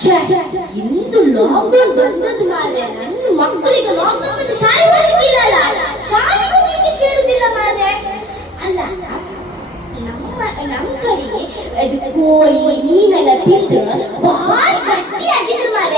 Hindu lockdown வந்ததுனால நன் மக்களுக்கு lockdown வந்து சாரி வரைக்கும் இல்லல சாரி உங்களுக்கு கேடுதில்ல மாதே அல்ல நம்ம நம் கடிக்கு அது கோழி மீன் எல்லாம் தின்னு பால் கட்டி அடிக்கிற மாதிரி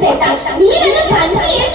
在你上，你们的叛逆。